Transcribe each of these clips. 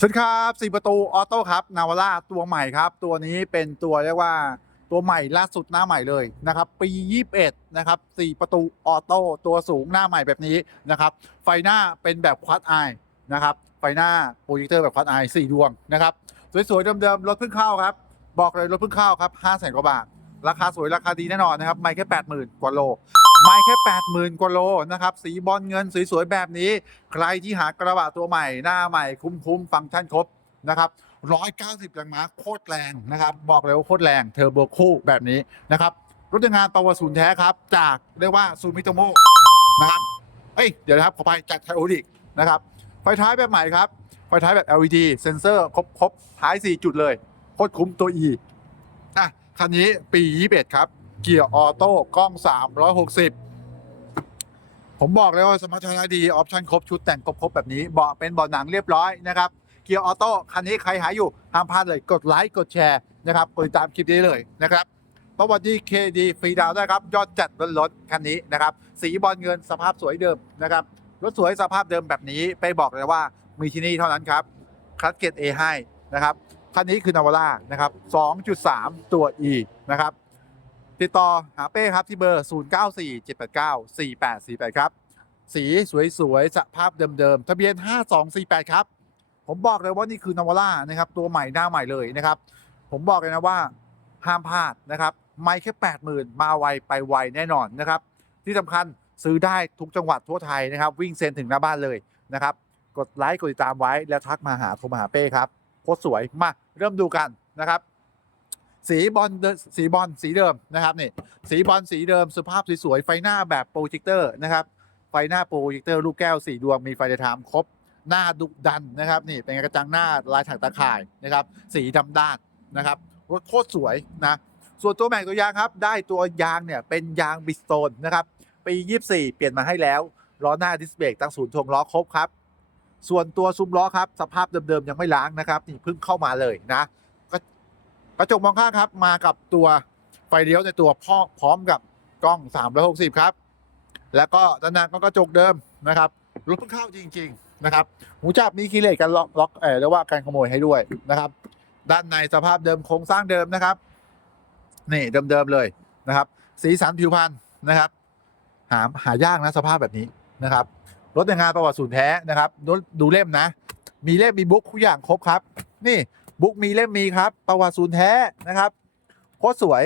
สวัสดีครับสี่ประตูออโต้ครับนาวาร่าตัวใหม่ครับ ตัวนี้เป็นตัวเรียกว่าตัวใหม่ล่าสุดหน้าใหม่เลยนะครับปี 21 นะครับสี่ประตูออโต้ตัวสูงหน้าใหม่แบบนี้นะครับ ไฟหน้าเป็นแบบควอดไอนะครับ ไฟหน้าโปรเจคเตอร์แบบควอดไอสี่ดวงนะครับ สวยๆ เดิมๆ รถเพิ่งเข้าครับ บอกเลยรถเพิ่งเข้าครับ5 0 0 0 0 0กว่าบาท ราคาสวยราคาดีแน่นอนนะครับ ไม่แค่ 80,000 กว่าโล ไม่แค่ 80,000กว่าโลนะครับ สีบอลเงินสวยๆแบบนี้ ใครที่หากระบะตัวใหม่หน้าใหม่คุ้มๆฟังก์ชันครบนะครับ190แรงม้าโคตรแรงนะครับ บอกเลยว่าโคตรแรงเทอร์โบคู่แบบนี้นะครับ รถยนต์งานประวัติศูนย์แท้ครับ จากเรียกว่าซูมิโตโมนะครับเอ้ยเดี๋ยวนะครับขอไปจากไทโอริกนะครับไฟท้ายแบบใหม่ครับไฟท้ายแบบ LED เซนเซอร์ครบครบท้าย 4 จุดเลยโคตรคุ้มตัว E อะคันนี้ปี 21 ครับ เกียร์ออโต้กล้อง 360 ผมบอกเลยว่าสมรรถนะดี ออปชั่นครบ ชุดแต่งครบครบแบบนี้ เบาะเป็นเบาะหนังเรียบร้อยนะครับ เกียร์ออโต้คันนี้ใครหาอยู่ห้ามพลาดเลยกดไลค์กดแชร์นะครับกดติดตามคลิปนี้เลยนะครับประวัติดีเคดีฟรีดาวได้ครับ ยอดจัดรถรถคันนี้นะครับ สีบอลเงินสภาพสวยเดิมนะครับรถสวยสภาพเดิมแบบนี้ไปบอกเลยว่ามีที่นี่เท่านั้นครับคัสเกตเอให้นะครับคันนี้คือนาวาร่านะครับ 2.3 ตัว E นะครับ ติดต่อหาเป้ครับที่เบอร์ 0947894848 ครับ สีสวยๆสภาพเดิมๆ ทะเบียน 5248 ครับ ผมบอกเลยว่านี่คือนาวาร่านะครับ ตัวใหม่หน้าใหม่เลยนะครับ ผมบอกเลยนะว่าห้ามพลาดนะครับ ไม่แค่ 80,000 มาไวไปไวแน่นอนนะครับ ที่สำคัญซื้อได้ทุกจังหวัดทั่วไทยนะครับ วิ่งเซ็นถึงหน้าบ้านเลยนะครับ กดไลค์กดติดตามไว้แล้วทักมาหาโทรมาหาเป้ครับโคตรสวยมาเริ่มดูกันนะครับ สีบอลสีบอลสีเดิมนะครับนี่สีบอลสีเดิมสภาพสวยๆไฟหน้าแบบโปรเจคเตอร์นะครับไฟหน้าโปรเจคเตอร์ลูกแก้วสีดวงมีไฟเดทามครบหน้าดุดันนะครับนี่เป็นกระจังหน้าลายถักตะข่ายนะครับสีดำด้านนะครับรถโคตรสวยนะส่วนตัวแม็กตัวยางครับ ได้ตัวยางเนี่ยเป็นยางบิสโตนนะครับปี 24 เปลี่ยนมาให้แล้วล้อหน้าดิสเบรกตั้งศูนย์ทวงล้อครบครับ ส่วนตัวซุ้มล้อครับ สภาพเดิมๆยังไม่ล้างนะครับนี่เพิ่งเข้ามาเลยนะ กระจกมองข้างครับ มากับตัวไฟเลี้ยวในตัวพ่อพร้อมกับกล้อง 360 ครับ แล้วก็ด้านหน้าก็กระจกเดิมนะครับรถเพิ่งเข้าจริง ๆ นะครับหูจับมีคีย์เลสกันล็อกล็อกเออเรียกว่าการขโมยให้ด้วยนะครับ ด้านในสภาพเดิมโครงสร้างเดิมนะครับ นี่เดิมๆเลยนะครับ สีสันผิวพรรณนะครับ หาหายากนะสภาพแบบนี้นะครับรถในงานประวัติศูนย์แท้นะครับรถดูเล่มนะ มีเล่มมีบุ๊กทุกอย่างครบครับ นี่ บุ๊กมีเล่มมีครับ ประวัติศูนย์แท้นะครับโคตรสวย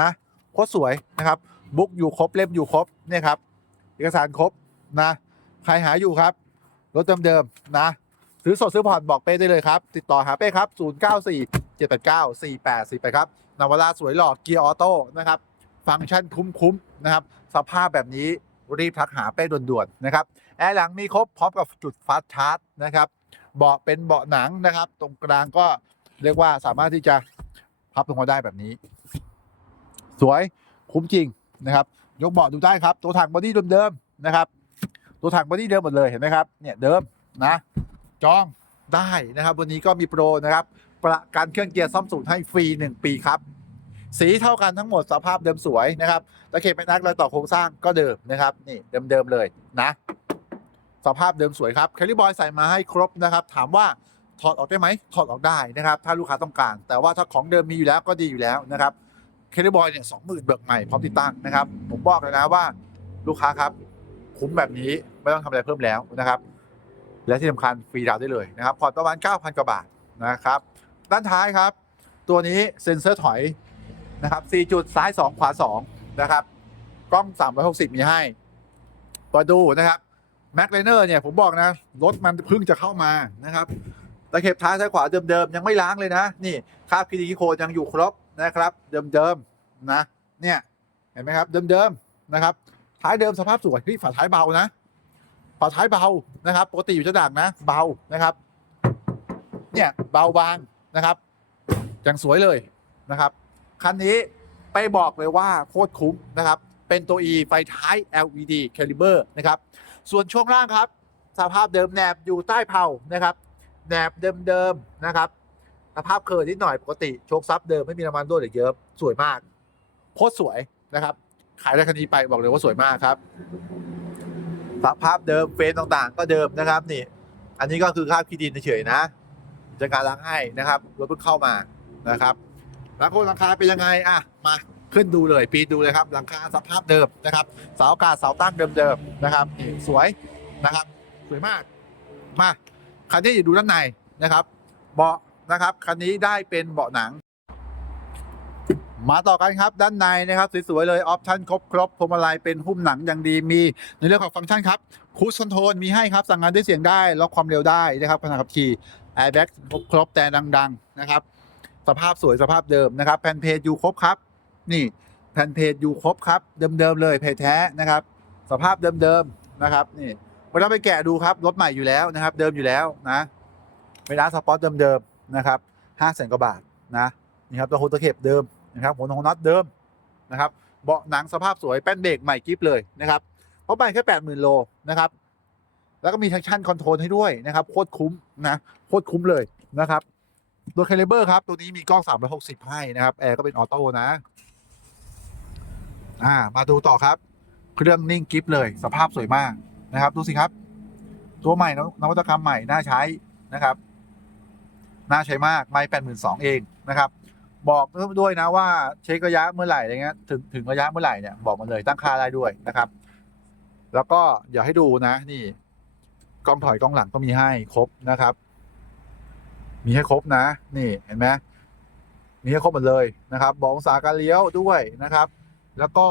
นะโคตรสวยนะครับ บุ๊กอยู่ครบเล่มอยู่ครบเนี่ยครับ เอกสารครบนะใครหาอยู่ครับรถเดิมๆนะซื้อสดซื้อผ่อนบอกเป้ได้เลยครับ ติดต่อหาเป้ครับ 0 9 4 7 8 9 4 8 4 8ครับนาวราสวยหล่อเกียร์ออโต้นะครับ ฟังก์ชันคุ้มๆนะครับ สภาพแบบนี้รีบทักหาเป้ด่วนๆนะครับ แอร์หลังมีครบพร้อมกับจุดฟาสต์ชาร์จนะครับ เบาะเป็นเบาะหนังนะครับ ตรงกลางก็เรียกว่าสามารถที่จะพับลงมาได้แบบนี้ สวยคุ้มจริงนะครับ ยกเบาะดูได้ครับ ตัวถังบอดี้เดิมๆนะครับ ตัวถังบอดี้เดิมหมดเลยเห็นไหมครับเนี่ยเดิมนะ จองได้นะครับ วันนี้ก็มีโปรนะครับ ประกันเครื่องเกียร์ซ่อมสูตรให้ฟรี 1 ปีครับ สีเท่ากันทั้งหมดสภาพเดิมสวยนะครับตะเข็บเป็นนักรอยต่อโครงสร้างก็เดิมนะครับ นี่เดิมๆเลยนะ สภาพเดิมสวยครับแคลิบอยใส่มาให้ครบนะครับ ถามว่าถอดออกได้ไหมถอดออกได้นะครับ ถ้าลูกค้าต้องการ แต่ว่าถ้าของเดิมมีอยู่แล้วก็ดีอยู่แล้วนะครับแคลิบอยเนี่ยสองหมื่นเบิกใหม่พร้อมติดตั้งนะครับ ผมบอกเลยนะว่าลูกค้าครับ คุ้มแบบนี้ไม่ต้องทำอะไรเพิ่มแล้วนะครับ และที่สำคัญฟรีดาวได้เลยนะครับผ่อนประมาณ 9,000 กว่าบาทนะครับ ด้านท้ายครับ ตัวนี้เซ็นเซอร์ถอยนะครับ4จุดซ้าย 2 ขวา 2 นะครับ กล้อง 360 มีให้เปิดดูนะครับ แม็กไลเนอร์เนี่ยผมบอกนะ รถมันเพิ่งจะเข้ามานะครับตะเข็บท้ายซ้ายขวาเดิมๆ ยังไม่ล้างเลยนะ นี่คาบคีดีโคยังอยู่ครบนะครับ เดิมๆนะเนี่ยเห็นไหมครับเดิมๆนะครับ ท้ายเดิมสภาพสวยพี่ฝาท้ายเบานะฝาท้ายเบานะครับปกติอยู่จะดักนะ เบานะครับ เนี่ยเบาบางนะครับอย่างสวยเลยนะครับคันนี้ไปบอกเลยว่าโคตรคุ้มนะครับ เป็นตัว E ไฟท้าย LED caliber นะครับ ส่วนช่วงล่างครับ สภาพเดิมแหนบอยู่ใต้เผานะครับแหนบเดิมๆนะครับสภาพเคอร์นิดหน่อยปกติโชคซับเดิมไม่มีน้ำมันรั่วหรือเยอะสวยมากโคตรสวยนะครับ ขายได้คันนี้ไปบอกเลยว่าสวยมากครับสภาพเดิมเฟรมต่างๆ ก็เดิมนะครับนี่ อันนี้ก็คือคราบขี้ดินเฉยๆนะจัดการล้างให้นะครับรถเพิ่งเข้ามานะครับหลังโครงหลังคาเป็นยังไงอะมา ขึ้นดูเลยปีนดูเลยครับหลังคาสภาพเดิมนะครับเสาอากาศเสาตั้งเดิมๆนะครับสวยนะครับ สวยมากมาคันนี้อยู่ดูด้านในนะครับ เบาะนะครับคันนี้ได้เป็นเบาะหนัง มาต่อกันครับด้านในนะครับสวยๆเลยออปชั่นครบครบพวงมาลัยเป็นหุ้มหนังอย่างดีมีในเรื่องของฟังก์ชันครับคูชคอนโทรลมีให้ครับสั่งงานด้วยเสียงได้ล็อกความเร็วได้นะครับขณะขับขี่แอร์แบ็กครบครบแต่ดัง ๆนะครับ สภาพสวยสภาพเดิมนะครับแผ่นเพจอยู่ครบครับ นี่แผ่นเพจอยู่ครบครับ เดิมๆเลยเพจแท้นะครับ สภาพเดิมๆนะครับนี่ไม่ต้องไปแกะดูครับรถใหม่อยู่แล้วนะครับ เดิมอยู่แล้วนะเวลาสปอร์ตเดิมๆนะครับห้าแสนกว่าบาทนะนี่ครับตัวโฮตะเข็บเดิมนะครับหัวของน็อตเดิมนะครับเบาะหนังสภาพสวยแป้นเบรกใหม่กิฟเลยนะครับเพราะไปแค่แปดหมื่นโลนะครับแล้วก็มี traction control ให้ด้วยนะครับโคตรคุ้มนะโคตรคุ้มเลยนะครับตัวคาลิเบอร์ครับ ตัวนี้มีกล้อง 360 ให้นะครับ แอร์ก็เป็นออโต้นะ อ่า มาดูต่อครับ เครื่องนิ่งกิฟเลย สภาพสวยมากนะครับ ดูสิครับ ตัวใหม่นวัตกรรมใหม่ น่าใช้นะครับ น่าใช้มาก ไม่แปดหมื่นสองเองนะครับ บอกด้วยนะว่าเช็คระยะเมื่อไหร่อะไรเงี้ย ถึงถึงระยะเมื่อไหร่เนี่ยบอกมาเลยตั้งค่าได้ด้วยนะครับ แล้วก็อย่าให้ดูนะ นี่กล้องถอยกล้องหลังก็มีให้ครบนะครับ มีให้ครบนะ นี่เห็นไหมมีให้ครบหมดเลยนะครับ บอกองศาการเลี้ยวด้วยนะครับ แล้วก็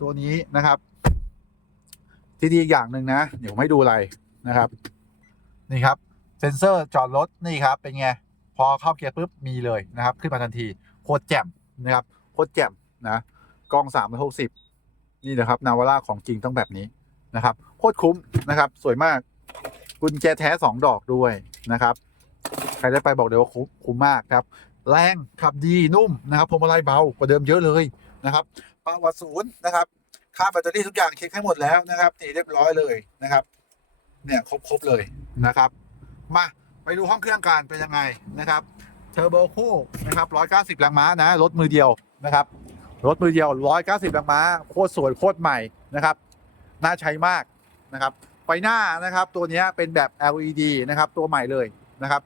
ตัวนี้นะครับ ที่ดีอีกอย่างหนึ่งนะ เดี๋ยวผมให้ดูอะไรนะครับ นี่ครับ เซ็นเซอร์จอดรถนี่ครับ เป็นไง พอเข้าเกียร์ปุ๊บมีเลยนะครับ ขึ้นมาทันทีโคตรแจ่มนะครับโคตรแจ่มนะกล้อง3 6 0นี่นะครับนาวาร่าของจริงต้องแบบนี้นะครับโคตรคุ้มนะครับ สวยมากกุญแจแท้ 2 ดอกด้วยนะครับใครได้ไปบอกเดี๋ยวว่าคุ้มคุ้มมากครับ แรงขับดีนุ่มนะครับพวงมาลัยเบากว่าเดิมเยอะเลยนะครับ ประวัติศูนย์นะครับ ค่าแบตเตอรี่ทุกอย่างเช็คให้หมดแล้วนะครับนี่เรียบร้อยเลยนะครับ เนี่ยครบครบเลยนะครับ มาไปดูห้องเครื่องกันเป็นยังไงนะครับเทอร์โบคู่นะครับ 190 แรงม้านะ รถมือเดียวนะครับ รถมือเดียว 190 แรงม้า โคตรสวยโคตรใหม่นะครับ น่าใช้มากนะครับ ไฟหน้านะครับ ตัวนี้เป็นแบบ LED นะครับ ตัวใหม่เลยนะครับ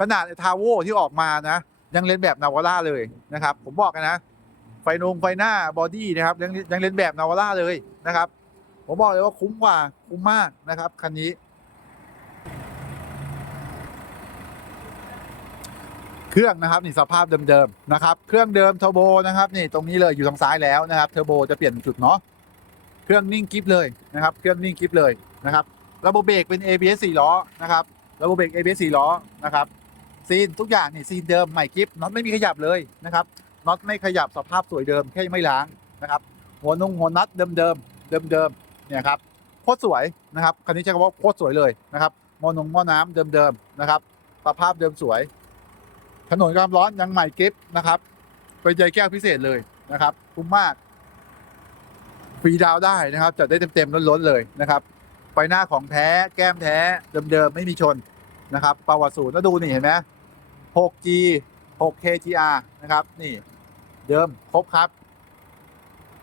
ขนาดทาวโวที่ออกมานะ ยังเล่นแบบนาวาร่าเลยนะครับ ผมบอกกันนะ ไฟนงไฟหน้าบอดี้นะครับยังยังเล่นแบบนาวาร่าเลยนะครับ ผมบอกเลยว่าคุ้มกว่าคุ้มมากนะครับคันนี้ เครื่องนะครับนี่สภาพเดิมๆนะครับ เครื่องเดิมเทอร์โบนะครับนี่ตรงนี้เลยอยู่ทางซ้ายแล้วนะครับเทอร์โบจะเปลี่ยนจุดเนาะเครื่องนิ่งกิฟเลยนะครับ เครื่องนิ่งกิฟเลยนะครับระบบเบรกเป็น ABS 4ล้อนะครับระบบเบรก ABS 4ล้อนะครับซีนทุกอย่างนี่ซีนเดิมใหม่กิฟน็อตไม่มีขยับเลยนะครับ น็อตไม่ขยับสภาพสวยเดิมแค่ไม่ล้างนะครับ หัวนุ่งหัวนัดเดิมเดิมเดิมเดิมเนี่ยครับโคตรสวยนะครับคันนี้ใช้คำว่าโคตรสวยเลยนะครับหมอนงหม้อน้ำเดิมเดิมนะครับสภาพเดิมสวย ถนนความร้อนยังใหม่กิฟนะครับเป็นใจแก้วพิเศษเลยนะครับคุ้มมากฟรีดาวได้นะครับจัดได้เต็มๆล้นๆเลยนะครับไฟหน้าของแท้แก้มแท้เดิมๆไม่มีชนนะครับประวัติศูนย์แล้วดูนี่เห็นไหม 6G 6K GR นะครับ นี่ เดิมครบครับ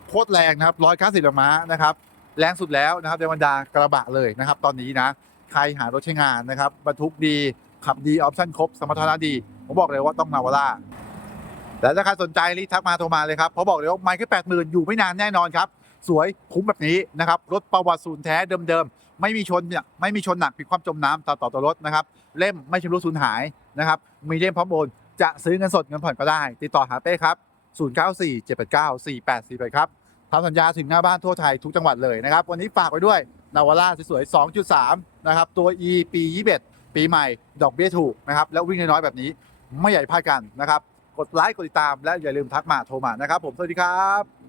โคตรแรงนะครับ190แรงม้านะครับ แรงสุดแล้วนะครับในบรรดากระบะเลยนะครับ ตอนนี้นะ ใครหารถใช้งานนะครับบรรทุกดีขับดีออปชั่นครบ สมรรถนะดี ผมบอกเลยว่าต้องนาวาร่าแต่ถ้าใครสนใจรีบทักมาโทรมาเลยครับเพราะบอกเลยว่าไม่แค่แปดหมื่นอยู่ไม่นานแน่นอนครับ สวยคุ้มแบบนี้นะครับ รถประวัติศูนย์แท้เดิมๆ ไม่มีชนเนี่ยไม่มีชนหนักผิดความจมน้ำต่อต่อตัวรถนะครับ เล่มไม่ชำรุดสูญหายนะครับ มีเล่มพร้อมโอนจะซื้อเงินสดเงินผ่อนก็ได้ ติดต่อหาเป้ครับ 094 789 4848ครับทำสัญญาถึงหน้าบ้านทั่วไทยทุกจังหวัดเลยนะครับ วันนี้ฝากไว้ด้วยนาวาร่าสวยๆ 2.3 นะครับ ตัว E ปี 21 ปีใหม่ ดอกเบี้ยถูกนะครับ แล้ววิ่งน้อยๆ แบบนี้ไม่ใหญ่พลาดกันนะครับ กดไลค์ กดติดตามและอย่าลืมทักมาโทรมานะครับผม สวัสดีครับ